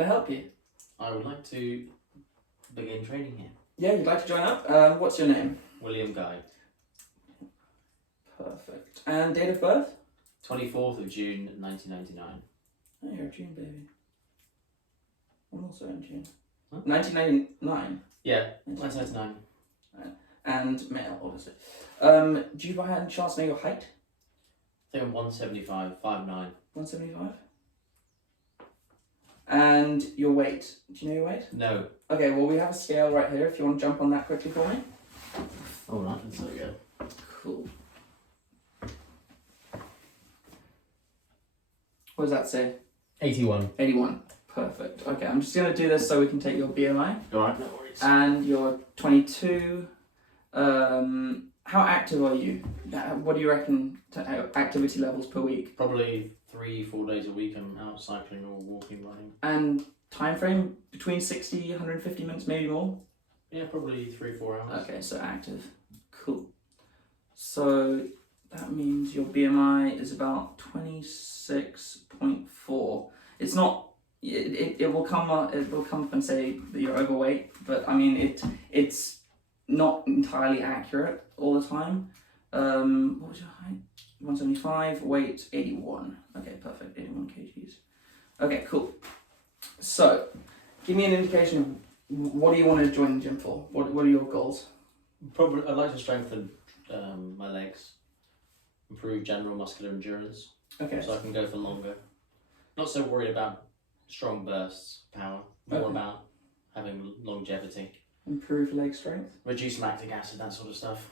can I help you? I would like to begin training here. Yeah, you'd like to join up? What's your name? William Guy. Perfect. And date of birth? 24th of June 1999. Oh, you're a June baby. I'm also in June. Huh? 1999. Yeah, 1999. And male, obviously. Do you by any chance know your height? I think I'm 175, 5'9". 175? And your weight? Do you know your weight? No. Okay, well we have a scale right here if you want to jump on that quickly for me. Alright, let's go. Cool. What does that say? 81. 81. Perfect. Okay, I'm just going to do this so we can take your BMI. Alright, no worries. And you're 22. How active are you? What do you reckon activity levels per week? Probably 3-4 days a week I'm out cycling or walking, running. And time frame? Between 60, 150 minutes, maybe more? Yeah, probably 3-4 hours. Okay, so active. Cool. So that means your BMI is about 26.4. It's not. It will come up. It will come up and say that you're overweight, but I mean it's not entirely accurate all the time. What was your height? 175. Weight 81. Okay, perfect. 81 kgs. Okay, cool. So, give me an indication of what do you want to join the gym for? What are your goals? Probably I'd like to strengthen my legs, improve general muscular endurance, Okay. so I can go for longer. Not so worried about strong bursts, power, more Okay. about having longevity. Improve leg strength. Reduce lactic acid, that sort of stuff.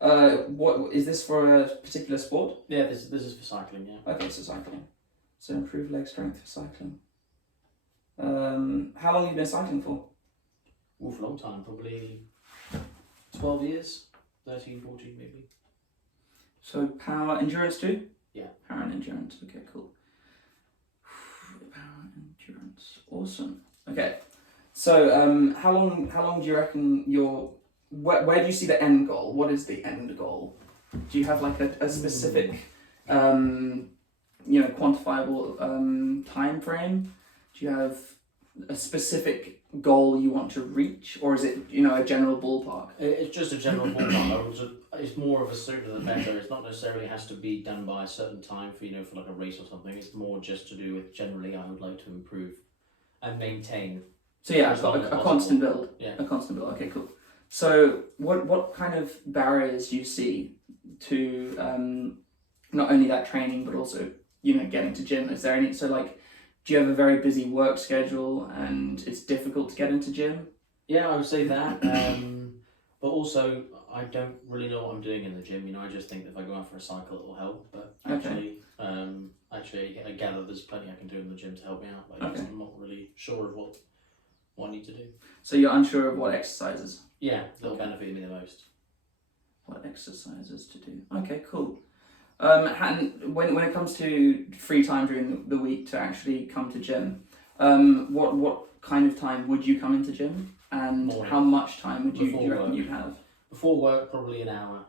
What is this for a particular sport? Yeah, this is for cycling, yeah. Okay, so cycling. So improve leg strength for cycling. How long have you been cycling for? Ooh, for a long time, probably 12 years, 13, 14 maybe. So power endurance too? Yeah. Power and endurance. Okay, cool. Power and endurance. Awesome. Okay. So how long do you reckon where do you see the end goal? What is the end goal? Do you have like a specific quantifiable time frame? Do you have a specific goal you want to reach, or is it a general ballpark? It's just a general ballpark. It's more of a sooner the better. It's not necessarily has to be done by a certain time for for like a race or something. It's more just to do with generally I would like to improve and maintain. So yeah, As long as a possible. constant build. Yeah. A constant build. Okay, cool. So what kind of barriers do you see to not only that training but also getting to gym? Is there any do you have a very busy work schedule and it's difficult to get into gym? Yeah, I would say that. But also I don't really know what I'm doing in the gym. I just think that if I go out for a cycle it will help. But actually, I gather there's plenty I can do in the gym to help me out. I'm not really sure of what I need to do. So you're unsure of what exercises? Yeah, that'll benefit me the most. What exercises to do? Okay, cool. And when it comes to free time during the week to actually come to gym, what kind of time would you come into gym, and Morning. how much time do you reckon work. you have? Before work, probably an hour.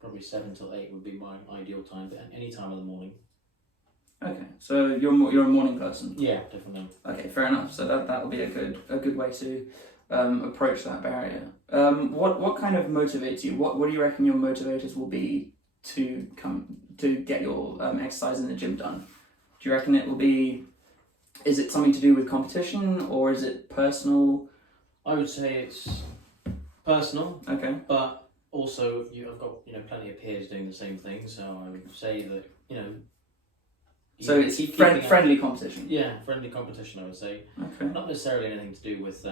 Probably 7 till 8 would be my ideal time, but any time of the morning. Okay, so you're a morning person. Yeah, definitely. Okay, fair enough. So that will be a good way to approach that barrier. What kind of motivates you? What do you reckon your motivators will be to get your exercise in the gym done? Do you reckon it will be? Is it something to do with competition or is it personal? I would say it's personal. Okay. But also I've got plenty of peers doing the same thing, so I would say that So it's friendly competition. Yeah, friendly competition. I would say. Okay. Not necessarily anything to do with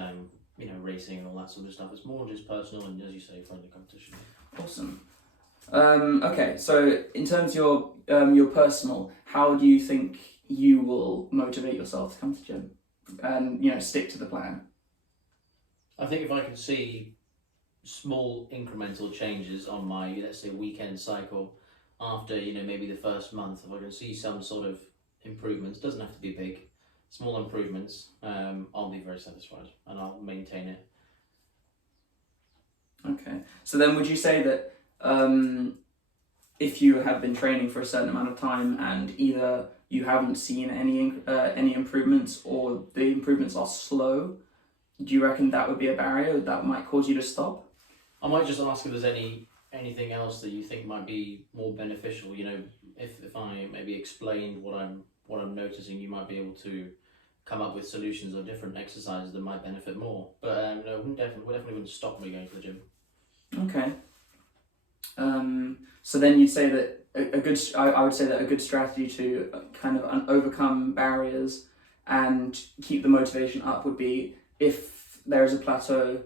racing and all that sort of stuff. It's more just personal and, as you say, friendly competition. Awesome. Okay, so in terms of your personal, how do you think you will motivate yourself to come to gym and stick to the plan? I think if I can see small incremental changes on my, let's say, weekend cycle after maybe the first month, if I can see some sort of improvements, doesn't have to be big, small improvements, I'll be very satisfied and I'll maintain it. Okay, so then would you say that if you have been training for a certain amount of time and either you haven't seen any improvements, or the improvements are slow, do you reckon that would be a barrier that might cause you to stop? I might just ask if there's anything else that you think might be more beneficial. If I maybe explain what I'm noticing, you might be able to come up with solutions or different exercises that might benefit more. But no, we definitely wouldn't stop me going to the gym. Okay. So then you'd say that I would say that a good strategy to kind of overcome barriers and keep the motivation up would be, if there is a plateau,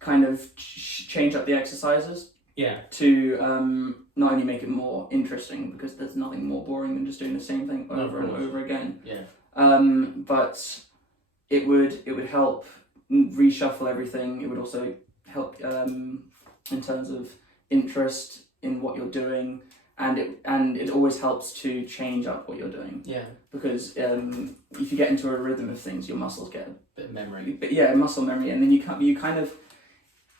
kind of change up the exercises. Yeah. To not only make it more interesting, because there's nothing more boring than just doing the same thing over and over again. Yeah. But it would help reshuffle everything. It would also help in terms of interest in what you're doing, and it always helps to change up what you're doing. Yeah. Because if you get into a rhythm of things, your muscles get a bit of memory. Muscle memory, and then you kind of,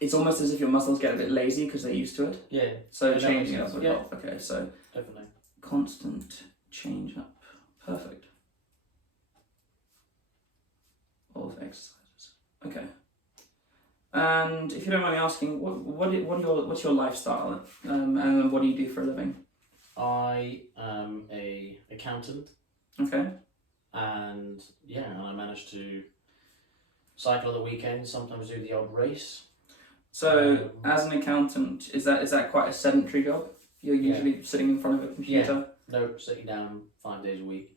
it's almost as if your muscles get a bit lazy because they're used to it. Yeah. So changing it up would help. Okay, so definitely constant change up. Perfect. Of exercises. Okay. And if you don't mind me asking, what's your lifestyle, and what do you do for a living? I am a accountant. Okay. And I manage to cycle on the weekends. Sometimes do the odd race. So, as an accountant, is that quite a sedentary job? You're usually sitting in front of a computer? Yeah. No, sitting down 5 days a week.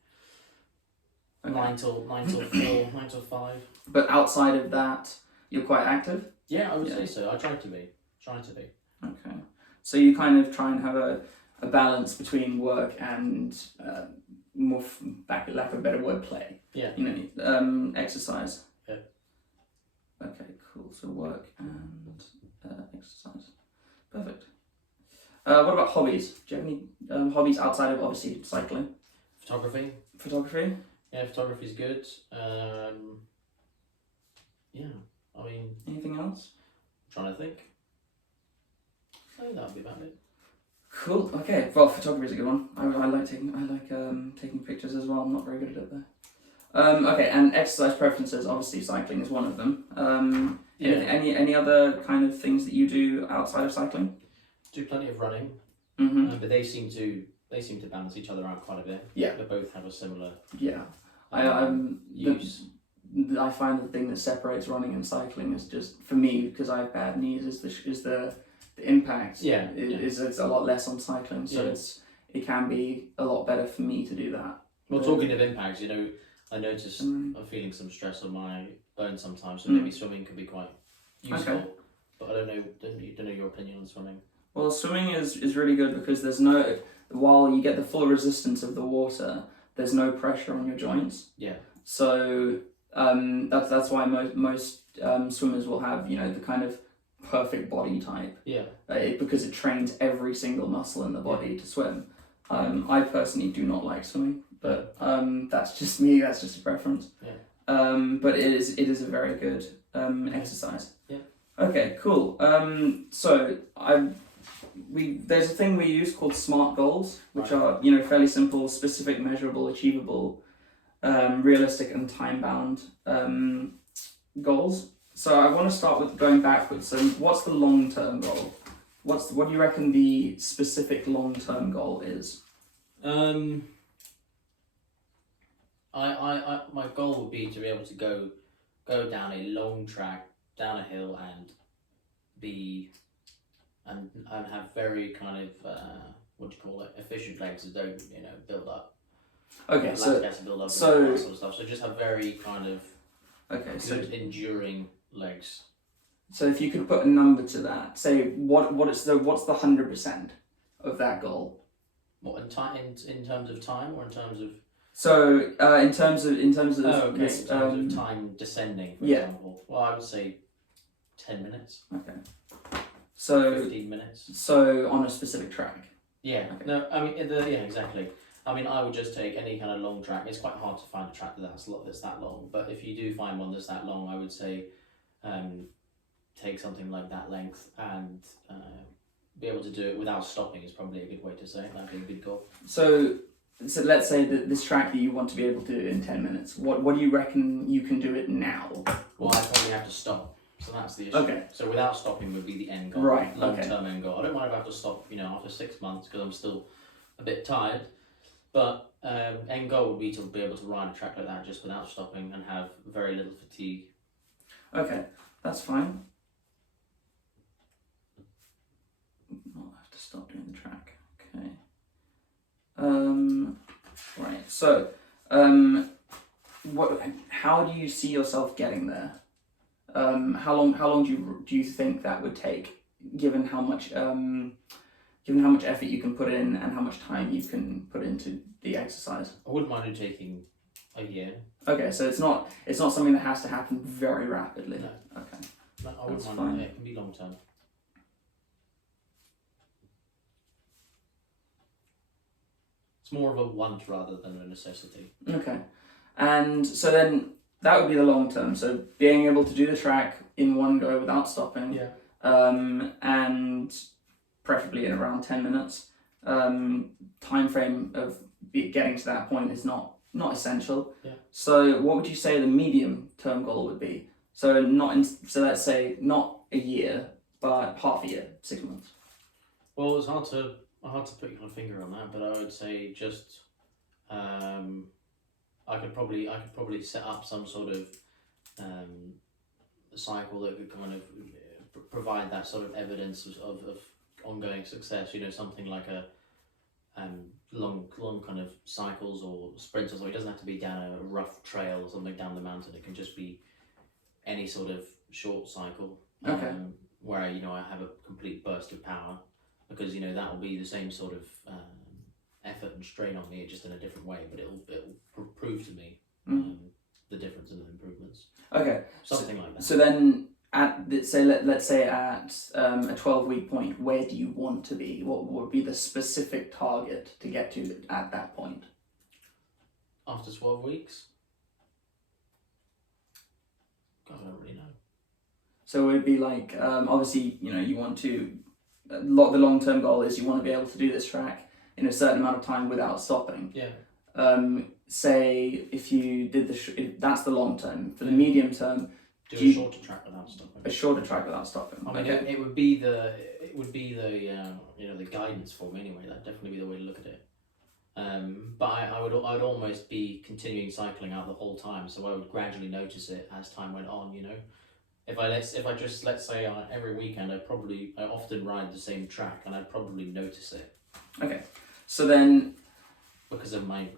Okay. 9 till 4, 9 till 5. But outside of that, you're quite active? Yeah, I would say so. I try to be. Okay. So you kind of try and have a balance between work and more, lack of a better word, play. Yeah. Exercise. Yeah. Okay, cool. So work and exercise. Perfect. What about hobbies? Do you have any hobbies outside of, obviously, cycling? Photography. Yeah, photography's good. Anything else? I'm trying to think. I think that'll be about it. Cool. Okay. Well, photography is a good one. I like taking pictures as well. I'm not very good at it though. Okay, and exercise preferences. Obviously, cycling is one of them. Any other kind of things that you do outside of cycling? Do plenty of running. Mm-hmm. But they seem to balance each other out quite a bit. Yeah. They both have a similar. Yeah. Use. I find the thing that separates running and cycling is just, for me, because I have bad knees, is the impact. Yeah. It's a lot less on cycling, so it can be a lot better for me to do that. Well, talking of impacts, I noticed I'm feeling some stress on my bones sometimes, so maybe swimming could be quite useful. Okay. But I don't know your opinion on swimming. Well, swimming is really good because while you get the full resistance of the water, there's no pressure on your joints. Yeah. So that's why most swimmers will have the kind of perfect body type. Yeah. Because it trains every single muscle in the body to swim. I personally do not like swimming, but that's just me. That's just a preference. Yeah. But it is a very good exercise. Yeah. Okay. Cool. So there's a thing we use called SMART goals, which are fairly simple, specific, measurable, achievable, realistic, and time bound goals. So I want to start with going backwards. So what's the long term goal? What do you reckon the specific long term goal is? My goal would be to be able to go down a long track, down a hill, and have very kind of efficient legs that don't build up. Okay, so that sort of stuff. So just have very kind of good enduring legs. So if you could put a number to that, say what's the 100% of that goal? What in terms of time, or in terms of? So in terms of in terms of time descending, for example. Well, I would say 10 minutes. Okay. So 15 minutes. So on a specific track. Yeah. Okay. No, I mean exactly. I mean, I would just take any kind of long track. It's quite hard to find a track that's that long, but if you do find one that's that long, I would say take something like that length and be able to do it without stopping is probably a good way to say it. That'd be a good goal. So so let's say that this track that you want to be able to do in 10 minutes, what do you reckon you can do it now? Well, I probably have to stop. So that's the issue. Okay. So without stopping would be the end goal. Right, Long-term end goal. I don't mind if I have to stop, after 6 months because I'm still a bit tired. But end goal would be to be able to ride a track like that just without stopping and have very little fatigue. Okay, that's fine. Not have to stop doing the track. Okay. Right. So, how do you see yourself getting there? How long do you think that would take, given how much effort you can put in and how much time you can put into the exercise? I wouldn't mind it taking a year. Okay, so it's not something that has to happen very rapidly. No. Okay. No, I wouldn't That's mind fine. it. It can be long term. It's more of a want rather than a necessity. Okay. And so then that would be the long term. So being able to do the track in one go without stopping. Yeah. And preferably in around 10 minutes. Time frame of getting to that point is not essential. Yeah. So what would you say the medium term goal would be? So let's say not a year, but half a year, 6 months. Well, it's hard to put your finger on that, but I would say just I could probably set up some sort of cycle that could kind of provide that sort of evidence of ongoing success. Something like a long kind of cycles or sprints or something. It doesn't have to be down a rough trail or something down the mountain. It can just be any sort of short cycle. Okay. Where I have a complete burst of power, because that will be the same sort of effort and strain on me, just in a different way. But it'll prove to me the difference and the improvements. Okay. Something like that. So then, let's say at a 12-week point, where do you want to be? What would be the specific target to get to at that point? After 12 weeks? God, I don't really know. So it would be like, obviously, you want to, the long-term goal is you want to be able to do this track in a certain amount of time without stopping. Yeah. Say if you did that's the long term. For the medium term, do a shorter track without stopping. A shorter track without stopping. I mean, it would be the the guidance for me anyway. That'd definitely be the way to look at it. But I'd almost be continuing cycling out the whole time, so I would gradually notice it as time went on. If let's say every weekend I often ride the same track and I'd probably notice it. Okay, so then because of my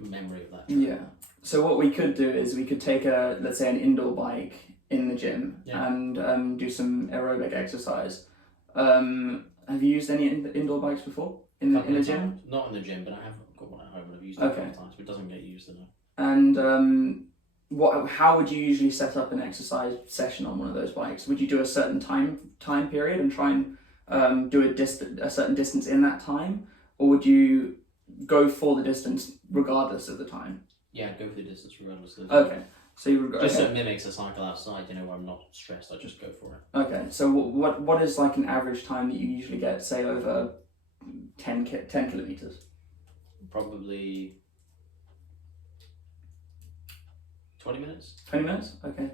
memory of that track. Yeah. So what we could do is we could take let's say an indoor bike in the gym and do some aerobic exercise. Have you used any indoor bikes before in the gym? Not in the gym, but I have got one at home and I've used it a couple of times, but it doesn't get used enough. And how would you usually set up an exercise session on one of those bikes? Would you do a certain time period and try and do a certain distance in that time, or would you go for the distance regardless of the time? Yeah, go for the distance regardless of the time. Okay, so you would go just so it mimics a cycle outside, where I'm not stressed. I just go for it. Okay, so what is like an average time that you usually get, say, over 10 kilometers? Probably 20 minutes. 20 minutes? Okay,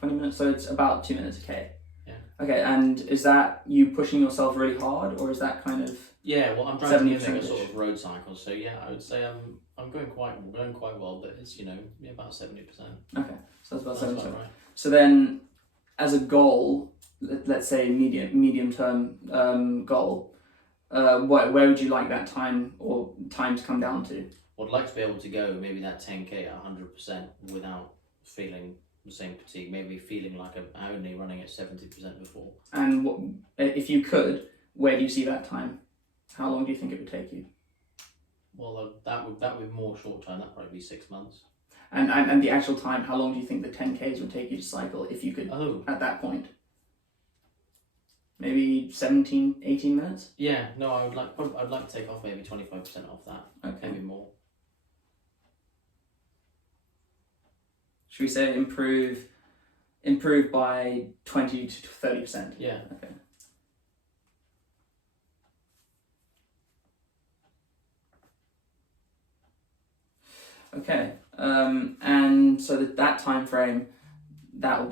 20 minutes. So it's about 2 minutes a K. Yeah. Okay, and is that you pushing yourself really hard, or is that kind of? Yeah, well, I'm trying to get a sort of road cycle. So yeah, I would say I'm going quite well, but it's about 70%. Okay, so that's about 70%. Right. So then, as a goal, let's say medium term goal, where would you like that time to come down to? Well, I'd like to be able to go maybe that 10K at 100% without feeling the same fatigue. Maybe feeling like I'm only running at 70% before. And if you could, where do you see that time? How long do you think it would take you? Well, that would be more short term. That'd probably be 6 months. And the actual time, how long do you think the 10Ks would take you to cycle if you could at that point? Maybe 17, 18 minutes? Yeah, no, I'd like to take off maybe 25% off that. Okay. Maybe more. Should we say improve by 20 to 30%? Yeah. Okay. Okay. And so that time frame, that'll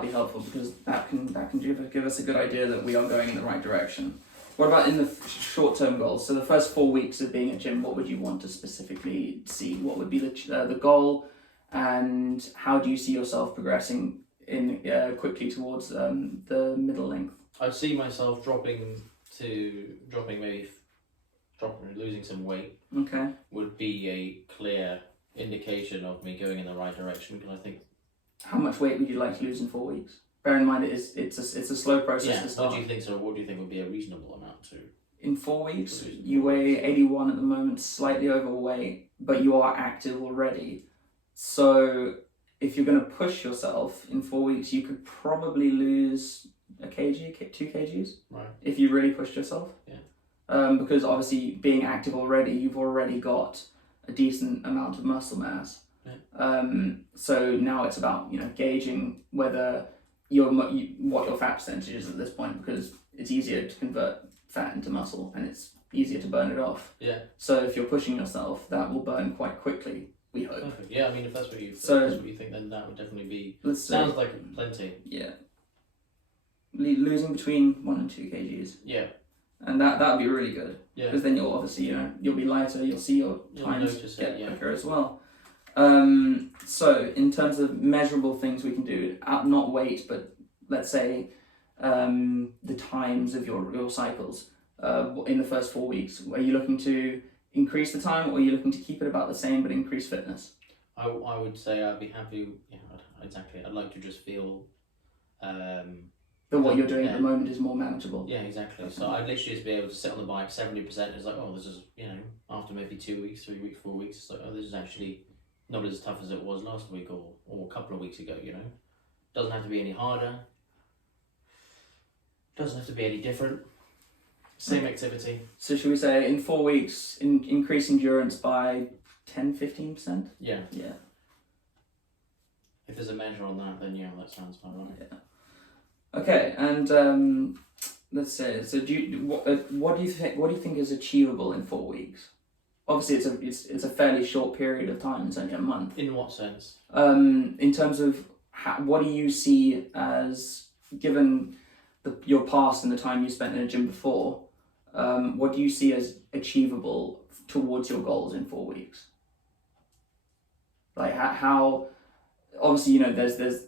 be helpful because that can give us a good idea that we are going in the right direction. What about in the short-term goals? So the first 4 weeks of being at gym, what would you want to specifically see? What would be the goal, and how do you see yourself progressing in quickly towards the middle length? I'd see myself losing some weight. Okay. Would be a clear indication of me going in the right direction, because I think. How much weight would you like to lose in 4 weeks? Bear in mind it's a slow process to start. What do you think? So, what do you think would be a reasonable amount to? In 4 weeks, you weigh 81 at the moment, slightly overweight, but you are active already. So if you're going to push yourself in 4 weeks, you could probably lose a kg, 2 kgs, right? If you really pushed yourself. Yeah. Because obviously being active already, you've already got a decent amount of muscle mass. Yeah. So now it's about gauging whether what your fat percentage is at this point, because it's easier to convert fat into muscle and it's easier to burn it off. Yeah. So if you're pushing yourself, that will burn quite quickly, we hope. Perfect. Yeah, I mean, if that's what you think, then that would definitely be. Sounds like plenty. Yeah. Losing between 1 and 2 kgs. Yeah. And that would be really good. Yeah. Because then you'll obviously you'll be lighter. You'll see your times get quicker as well. So in terms of measurable things we can do, not weight, but let's say the times of your cycles in the first 4 weeks. Are you looking to increase the time, or are you looking to keep it about the same but increase fitness? I would say I'd be happy. Yeah, exactly. I'd like to just feel. That what you're doing at the moment is more manageable. Yeah, exactly. So I'd literally just be able to sit on the bike 70%. It's like, oh, this is after maybe 2 weeks, 3 weeks, 4 weeks. It's like, oh, this is actually not as tough as it was last week or a couple of weeks ago. Doesn't have to be any harder. Doesn't have to be any different. Same activity. So should we say in 4 weeks, increase endurance by 10-15%? Yeah. Yeah. If there's a measure on that, then that sounds about right. Yeah. Okay, and let's say, so what do you think is achievable in 4 weeks? Obviously, it's a fairly short period of time. It's only a month. In what sense? In terms of what do you see as, given your past and the time you spent in a gym before, what do you see as achievable towards your goals in 4 weeks? Like how obviously there's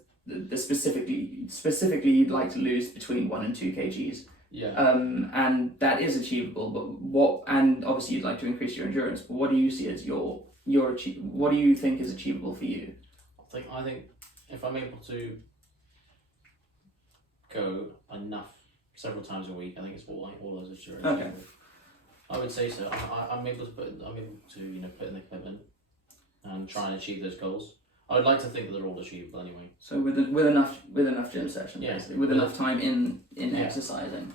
specifically you'd like to lose between 1 and 2 kgs. Yeah. And that is achievable, but and obviously you'd like to increase your endurance, but what do you see as what do you think is achievable for you? I think if I'm able to go enough several times a week, I think it's all those endurance. Okay. I would say so. I'm able to put in the commitment and try and achieve those goals. I would like to think that they're all achievable anyway. So with enough gym sessions, basically, with enough time in exercising,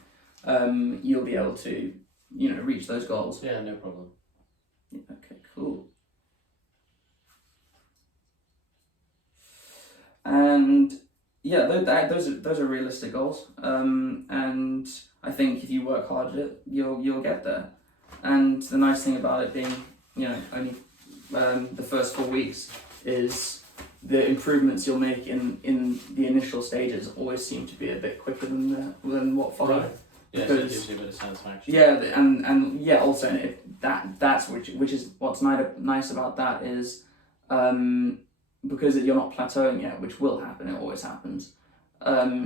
you'll be able to reach those goals. Yeah, no problem. Okay, cool. And yeah, those are realistic goals. And I think if you work hard at it, you'll get there. And the nice thing about it being only the first 4 weeks is the improvements you'll make in the initial stages always seem to be a bit quicker than what followed. Right. Yeah, so it gives you a bit of satisfaction. Yeah, and yeah, also that's which is what's nice about that is because you're not plateauing yet, which will happen, it always happens,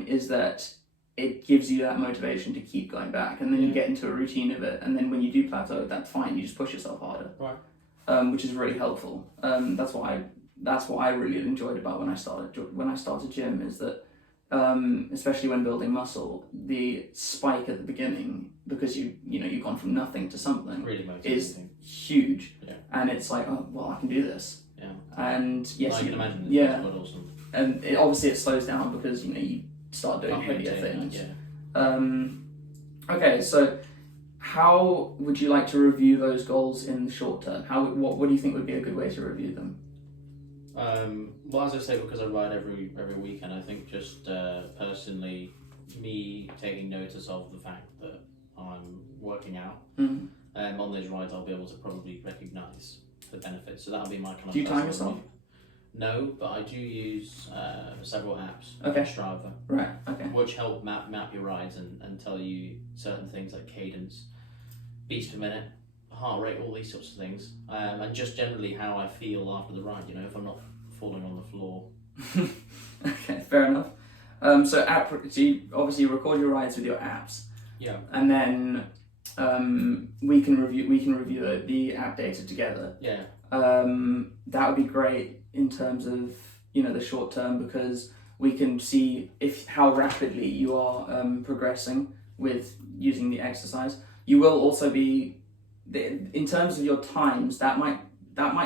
is that it gives you that motivation to keep going back, and then you get into a routine of it, and then when you do plateau, that's fine, you just push yourself harder. Right. Which is really helpful. That's what I really enjoyed about when I started gym, is that especially when building muscle, the spike at the beginning, because you've gone from nothing to something, really is huge. Yeah. And it's like, oh well, I can do this. Yeah. And yes, I can imagine. Yeah. Quite awesome. And obviously it slows down because you start doing heavier things. Okay, so how would you like to review those goals in the short term? What do you think would be a good way to review them? Well, as I say, because I ride every weekend, I think just personally, me taking notice of the fact that I'm working out, on those rides I'll be able to probably recognise the benefits. So that'll be my kind of. Do you time personal yourself? review. No, but I do use several apps, Okay. like Strava, Right. Okay. which help map your rides and tell you certain things like cadence, beats per minute, heart rate, all these sorts of things, and just generally how I feel after the ride. You know, if I'm not falling on the floor. Okay. Fair enough. So you obviously record your rides with your apps. Yeah. And then we can review the app data together. Yeah. That would be great in terms of the short term, because we can see how rapidly you are progressing with using the exercise. You will also be in terms of your times, that might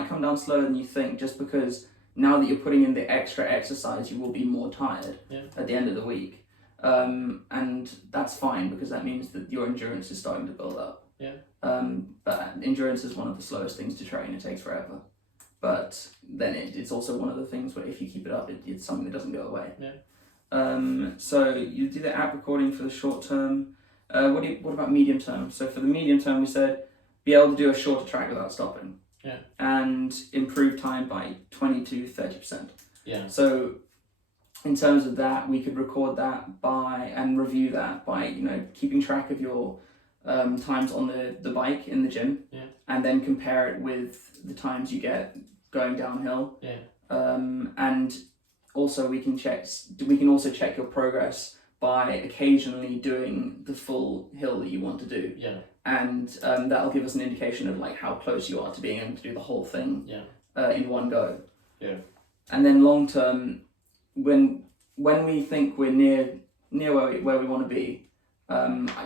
come down slower than you think, just because now that you're putting in the extra exercise, you will be more tired at the end of the week. And that's fine, because that means that your endurance is starting to build up. Yeah. But endurance is one of the slowest things to train. It takes forever. But then it's also one of the things where if you keep it up, it's something that doesn't go away. Yeah. So you do the app recording for the short term. What about medium term? So for the medium term, we said be able to do a shorter track without stopping. Yeah. And improve time by 20 to 30%. Yeah. So in terms of that, we could record that and review that by keeping track of your times on the bike in the gym, and then compare it with the times you get going downhill. And also we can also check your progress by occasionally doing the full hill that you want to do. And that'll give us an indication of how close you are to being able to do the whole thing in one go. And then long term, when we think we're near where we want to be,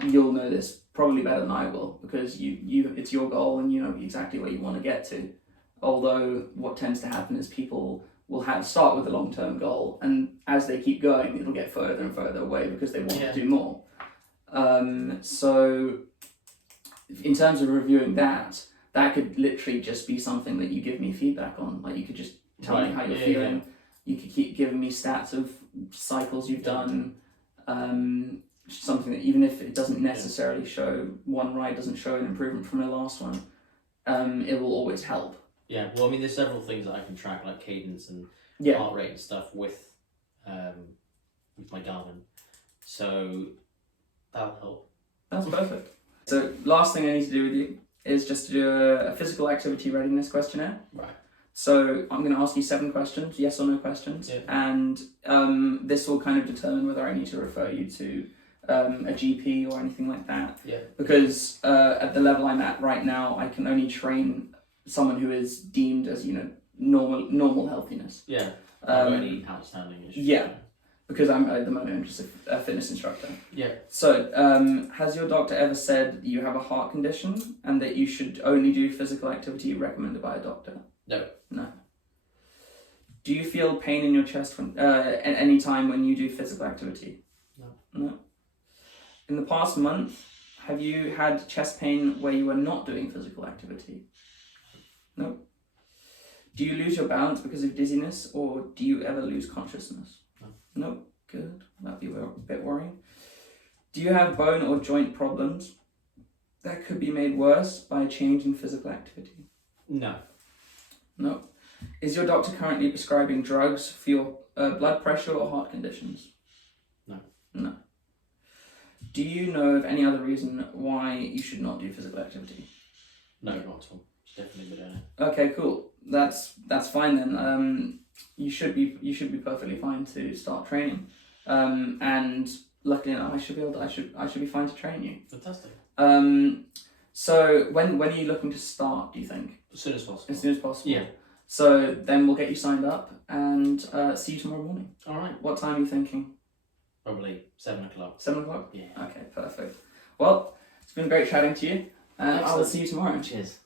you'll know this probably better than I will, because it's your goal and you know exactly where you want to get to. Although what tends to happen is people will start with a long-term goal, and as they keep going, it'll get further and further away because they want to do more. So in terms of reviewing that could literally just be something that you give me feedback on. You could just tell me how you're feeling. You could keep giving me stats of cycles you've done. Something that even if it doesn't necessarily show, one ride doesn't show an improvement from the last one, it will always help. Yeah, well, I mean, there's several things that I can track, like cadence and heart rate and stuff with my Garmin. So that'll help. That's perfect. So last thing I need to do with you is just to do a physical activity readiness questionnaire. Right. So I'm going to ask you 7 questions, yes or no questions, and this will kind of determine whether I need to refer you to a GP or anything like that. Because at the level I'm at right now, I can only train someone who is deemed as normal healthiness. Any outstanding issues. Because I'm at the moment I'm just a fitness instructor. So has your doctor ever said that you have a heart condition and that you should only do physical activity recommended by a doctor? No. Do you feel pain in your chest at any time when you do physical activity? No. In the past month, have you had chest pain where you were not doing physical activity? No. Do you lose your balance because of dizziness, or do you ever lose consciousness? No. Good. That'd be a bit worrying. Do you have bone or joint problems that could be made worse by a change in physical activity? No. Is your doctor currently prescribing drugs for your blood pressure or heart conditions? No. Do you know of any other reason why you should not do physical activity? No, not at all. It's definitely good. Okay, cool. That's fine then. You should be perfectly fine to start training. And luckily enough, I should be fine to train you. Fantastic. So when are you looking to start, do you think? As soon as possible. As soon as possible. Yeah. So then we'll get you signed up and see you tomorrow morning. All right. What time are you thinking? Probably 7 o'clock. 7 o'clock? Yeah. Okay, perfect. Well, it's been great chatting to you, and I will see you tomorrow. Cheers.